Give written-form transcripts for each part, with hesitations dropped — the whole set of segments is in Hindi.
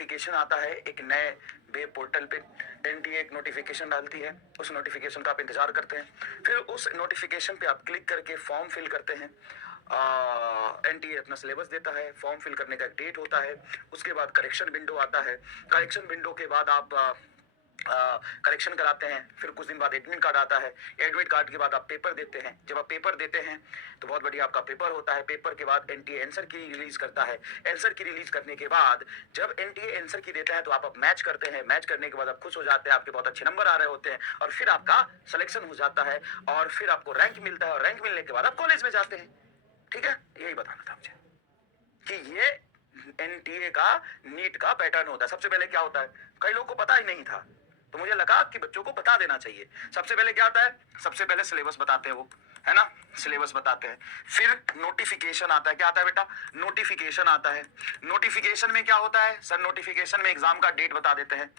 नोटिफिकेशन आता है एक नए वेब पोर्टल पे। एनटीए एक नोटिफिकेशन डालती है, उस नोटिफिकेशन का आप इंतजार करते हैं, फिर उस नोटिफिकेशन पे आप क्लिक करके फॉर्म फिल करते हैं। एनटीए अपना सिलेबस देता है, फॉर्म फिल करने का एक डेट होता है, उसके बाद करेक्शन विंडो आता है। करेक्शन विंडो के बाद आप करेक्शन कराते हैं, फिर कुछ दिन बाद एडमिट कार्ड आता है। एडमिट कार्ड के बाद आप पेपर देते हैं। जब आप पेपर देते हैं तो बहुत बढ़िया आपका पेपर होता है। पेपर के बाद एनटीए आंसर की रिलीज करता है। आंसर की रिलीज करने के बाद जब एनटीए आंसर की देता है तो आप मैच करते हैं। मैच करने के बाद आप खुश हो जाते हैं, आपके बहुत अच्छे नंबर आ रहे होते हैं और फिर आपका सिलेक्शन हो जाता है और फिर आपको रैंक मिलता है और रैंक मिलने के बाद आप कॉलेज में जाते हैं। ठीक है, यही बताना था मुझे कि ये एनटीए का नीट का पैटर्न होता है। सबसे पहले क्या होता है, कई लोगों को पता ही नहीं था, तो मुझे लगा कि बच्चों को बता देना चाहिए। सबसे पहले क्या होता है, सबसे पहले सिलेबस बताते हैं वो, है ना, सिलेबस बताते हैं। फिर नोटिफिकेशन आता है। क्या आता है बेटा, नोटिफिकेशन आता है। नोटिफिकेशन में क्या होता है सर, नोटिफिकेशन में एग्जाम का डेट बता देते हैं,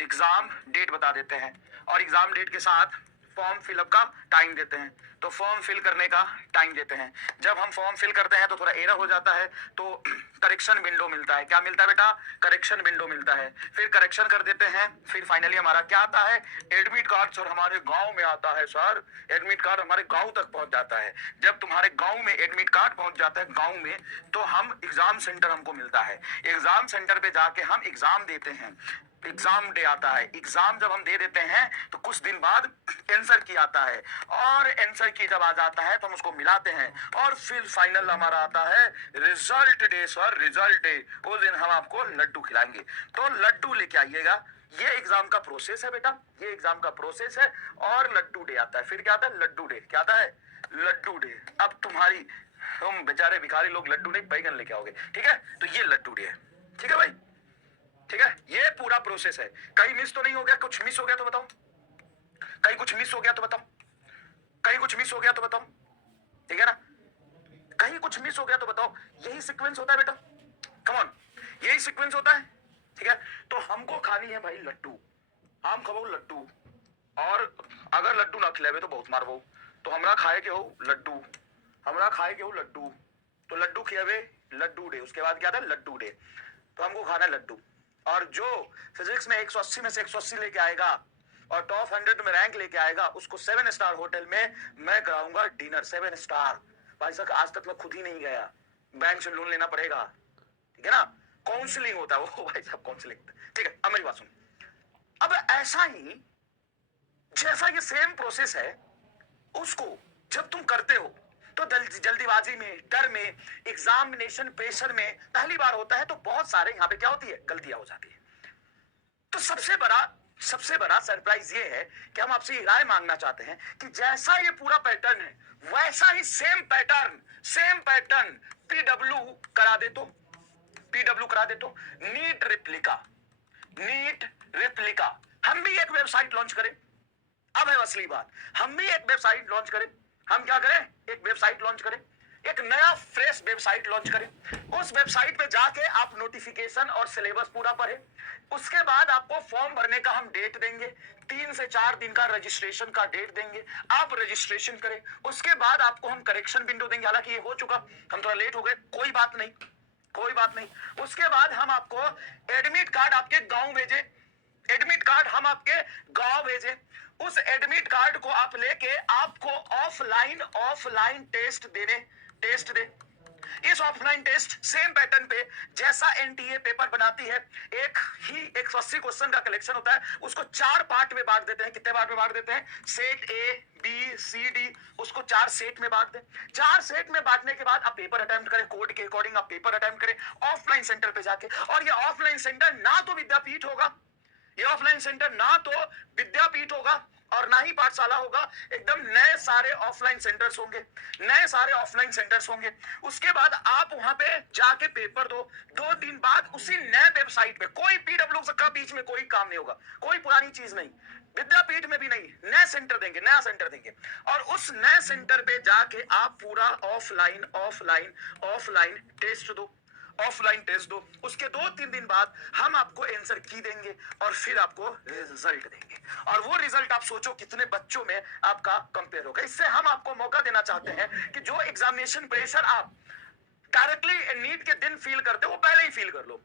एग्जाम डेट बता देते हैं और एग्जाम डेट के साथ फॉर्म फिलअप का टाइम देते हैं। तो फॉर्म फिल करने का टाइम देते हैं। जब हम फॉर्म फिल करते हैं तो थोड़ा एरर हो जाता है, तो करेक्शन विंडो मिलता है। क्या मिलता है बेटा, करेक्शन विंडो मिलता है। फिर करेक्शन कर देते हैं, फिर फाइनली हमारा क्या आता है, एडमिट कार्ड सर हमारे गांव में आता है। सर एडमिट कार्ड हमारे गांव तक पहुंच जाता है। जब तुम्हारे गांव में एडमिट कार्ड पहुंच जाता है गांव में, तो हम एग्जाम सेंटर हमको मिलता है। एग्जाम सेंटर पे जाके हम एग्जाम देते हैं। एग्जाम डे आता है। एग्जाम जब हम दे देते हैं तो कुछ दिन बाद आंसर की आता है और आंसर की जब आ जाता है तो हम उसको मिलाते हैं और फिर फाइनल हमारा आता है result day. Sir result day, उस दिन हम आपको लड्डू खिलाएंगे, तो लड्डू लेके आइएगा। ये एग्जाम का प्रोसेस है बेटा, ये एग्जाम का प्रोसेस है। और लड्डू डे आता है। फिर क्या आता है, लड्डू डे। क्या आता है, लड्डू डे। अब तुम बेचारे भिखारी लोग लड्डू नहीं बैगन लेके आओगे, ठीक है, तो ये लड्डू डे है। ठीक है भाई, ठीक है, ये पूरा प्रोसेस है। कहीं मिस तो नहीं हो गया, कुछ मिस हो गया तो बताओ, कहीं कुछ मिस हो गया तो बताओ, कहीं कुछ मिस हो गया तो बताओ, ठीक है ना, कहीं कुछ मिस हो गया तो बताओ। यही सीक्वेंस होता है बेटा, कम ऑन, यही सीक्वेंस होता है। ठीक है, तो हमको खानी है भाई लड्डू, हम खाओ लड्डू, और अगर लड्डू ना खिलावे तो बहुत मारबो, तो हमरा खाए के हो लड्डू, हमरा खाए के हो लड्डू, तो लड्डू खिलावे लड्डू डे। उसके बाद क्या था, लड्डू डे, तो हमको खाना है लड्डू। और जो फिजिक्स में 180 में से 180 लेके आएगा और टॉप 100 में रैंक लेके आएगा, उसको 7 स्टार होटल में मैं कराऊंगा डिनर। 7 स्टार भाई साहब, आज तक मैं खुद ही नहीं गया, बैंक से लोन लेना पड़ेगा, ठीक है ना, काउंसलिंग होता है वो भाई साहब, काउंसलिंग। ठीक है, अब मेरी बात सुन। अब ऐसा ही जैसा ये सेम प्रोसेस है, उसको जब तुम करते हो तो जल्दीबाजी में, डर में, एग्जामिनेशन प्रेशर में पहली बार होता है, तो बहुत सारे यहां पे क्या होती है, गलतियां हो जाती है। तो सबसे बड़ा सरप्राइज ये है कि हम आपसे राय मांगना चाहते हैं कि जैसा ये पूरा पैटर्न है वैसा ही सेम पैटर्न पीडब्ल्यू करा दे तो, पीडब्ल्यू करा दे तो नीट रिप्लिका, नीट रिप्लिका हम भी एक वेबसाइट लॉन्च करें। अब है असली बात, हम भी एक वेबसाइट लॉन्च करें। हम क्या करें, एक वेबसाइट लॉन्च करें, एक नया फ्रेश वेबसाइट लॉन्च करें। उस वेबसाइट पे जाके आप नोटिफिकेशन और सिलेबस पूरा पढ़े। उसके बाद आपको फॉर्म भरने का हम डेट देंगे, 3 से 4 दिन का रजिस्ट्रेशन का डेट देंगे, आप रजिस्ट्रेशन करें। उसके बाद आपको हम करेक्शन विंडो देंगे, हालांकि ये हो चुका, हम थोड़ा लेट हो गए, कोई बात नहीं, कोई बात नहीं। उसके बाद हम आपको एडमिट कार्ड आपके गांव भेजे, एडमिट कार्ड हम आपके गांव भेजे। उस एडमिट कार्ड को आप लेके आपको ऑफलाइन टेस्ट दे। इस ऑफलाइन टेस्ट सेम पैटर्न पे जैसा एनटीए पेपर बनाती है, एक ही 180 क्वेश्चन का कलेक्शन होता है, उसको 4 पार्ट में बांट देते हैं। कितने पार्ट में बांट देते हैं, set A B C D, उसको 4 सेट में बांट दें। 4 सेट में बांटने के बाद आप पेपर अटेम्प्ट करें, कोड के अकॉर्डिंग आप पेपर अटेम्प्ट करें ऑफलाइन सेंटर पे जाके। और ये ऑफलाइन सेंटर ना तो विद्यापीठ होगा, ये ऑफलाइन सेंटर ना तो विद्यापीठ होगा और ना ही पाठशाला होगा, एकदम नए सारे ऑफलाइन सेंटर्स होंगे, नए सारे ऑफलाइन सेंटर्स होंगे। उसके बाद आप वहां पे जाके पेपर दो। 2 दिन बाद उसी नए वेबसाइट पे, कोई पीडब्ल्यू का बीच में कोई काम नहीं होगा, कोई पुरानी चीज नहीं, विद्यापीठ में भी नहीं, नया सेंटर देंगे, नया सेंटर देंगे। और उस नए सेंटर पे जाके आप पूरा ऑफलाइन टेस्ट दो, ऑफलाइन टेस्ट दो। उसके 2-3 दिन बाद हम आपको आंसर की देंगे और फिर आपको रिजल्ट देंगे। और वो रिजल्ट आप सोचो कितने बच्चों में आपका कंपेयर होगा। इससे हम आपको मौका देना चाहते हैं कि जो एग्जामिनेशन प्रेशर आप डायरेक्टली नीट के दिन फील करते हो, वो पहले ही फील कर लो,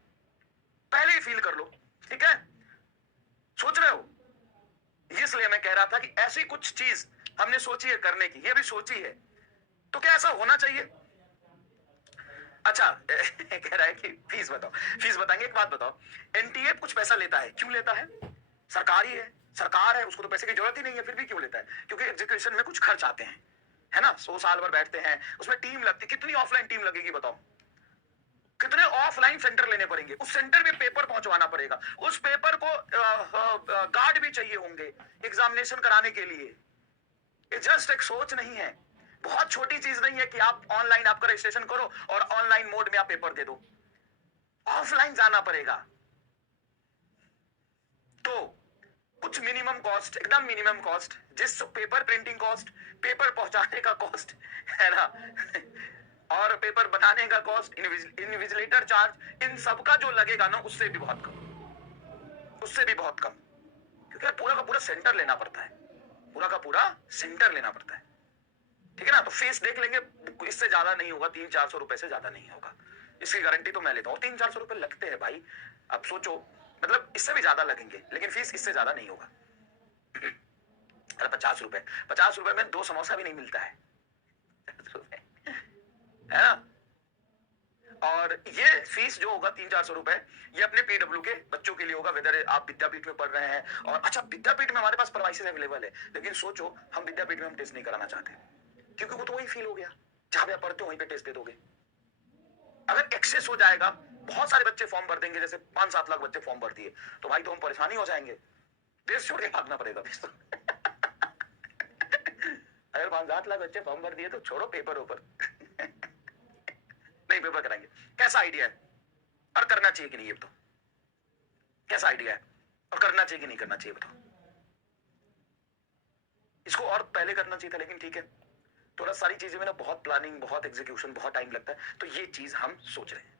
पहले ही फील कर लो, ठीक है? सोच रहे हो? इसलिए मैं कह रहा था कि ऐसी कुछ चीज हमने सोची है करने की, ये भी सोची है, तो क्या ऐसा होना चाहिए? अच्छा कह रहा है कि फीस बताओ, फीस बताएंगे। एक बात बताओ, एनटीए कुछ पैसा लेता है, क्यों लेता है? सरकारी है, सरकार है, उसको तो पैसे की जरूरत ही नहीं है, फिर भी क्यों लेता है? क्योंकि एजुकेशन में कुछ खर्च आते हैं, है ना? 100 साल भर बैठते हैं, उसमें टीम लगती, कितनी ऑफलाइन टीम लगेगी बताओ? कितने ऑफलाइन सेंटर लेने पड़ेंगे, उस सेंटर में पेपर पहुंचवाना पड़ेगा, उस पेपर को गार्ड भी चाहिए होंगे एग्जामिनेशन कराने के लिए। ये जस्ट एक सोच नहीं है, बहुत छोटी चीज नहीं है कि आप ऑनलाइन आपका रजिस्ट्रेशन करो और ऑनलाइन मोड में आप पेपर दे दो। ऑफलाइन जाना पड़ेगा। तो कुछ मिनिमम कॉस्ट, एकदम मिनिमम कॉस्ट, जिस पेपर प्रिंटिंग कॉस्ट, पेपर पहुंचाने का कॉस्ट, है ना, और पेपर बनाने का कॉस्ट, इन्विजिलेटर चार्ज, इन सब का जो लगेगा ना, उससे भी बहुत कम, उससे भी बहुत कम, क्योंकि पूरा का पूरा सेंटर लेना पड़ता है, पूरा का पूरा सेंटर लेना पड़ता है, ठीक है ना? तो फीस देख लेंगे, इससे ज्यादा नहीं होगा, 300-400 रुपए से ज्यादा नहीं होगा, इसकी गारंटी तो मैं लेता हूँ। 300-400 रुपए लगते हैं भाई, अब सोचो, मतलब इससे भी ज्यादा लगेंगे, लेकिन फीस इससे ज्यादा नहीं होगा। अरे 50 रुपए, 50 रुपए में 2 समोसा भी नहीं मिलता है, है ना? और ये फीस जो होगा 300-400 रुपए, ये अपने पीडब्ल्यू के बच्चों के लिए होगा, वेदर आप विद्यापीठ में पढ़ रहे हैं। और अच्छा, विद्यापीठ में हमारे पास प्रवाइसेस अवेलेबल है, लेकिन सोचो हम विद्यापीठ में हम टेस्ट नहीं कराना चाहते, क्योंकि वो तो वही फील हो गया, जहां पे आप पढ़ते हो वहीं पे टेस्ट दे दोगे। अगर एक्सेस हो जाएगा, बहुत सारे बच्चे फॉर्म भर देंगे, जैसे 5-7 लाख बच्चे फॉर्म भर दिए, तो भाई तो हम परेशानी हो जाएंगे, टेस्ट छोड़ के भागना पड़ेगा फिर तो। अगर 5-7 लाख बच्चे फॉर्म भर दिए तो छोड़ो पेपर ऊपर। नहीं, पेपर कराएंगे। कैसा आइडिया है? और करना चाहिए कि नहीं ये बताओ? कैसा आइडिया है और करना चाहिए कि नहीं करना चाहिए बताओ? इसको और पहले करना चाहिए था, लेकिन ठीक है, थोड़ा सारी चीजें में ना बहुत प्लानिंग, बहुत एग्जीक्यूशन, बहुत टाइम लगता है, तो ये चीज हम सोच रहे हैं।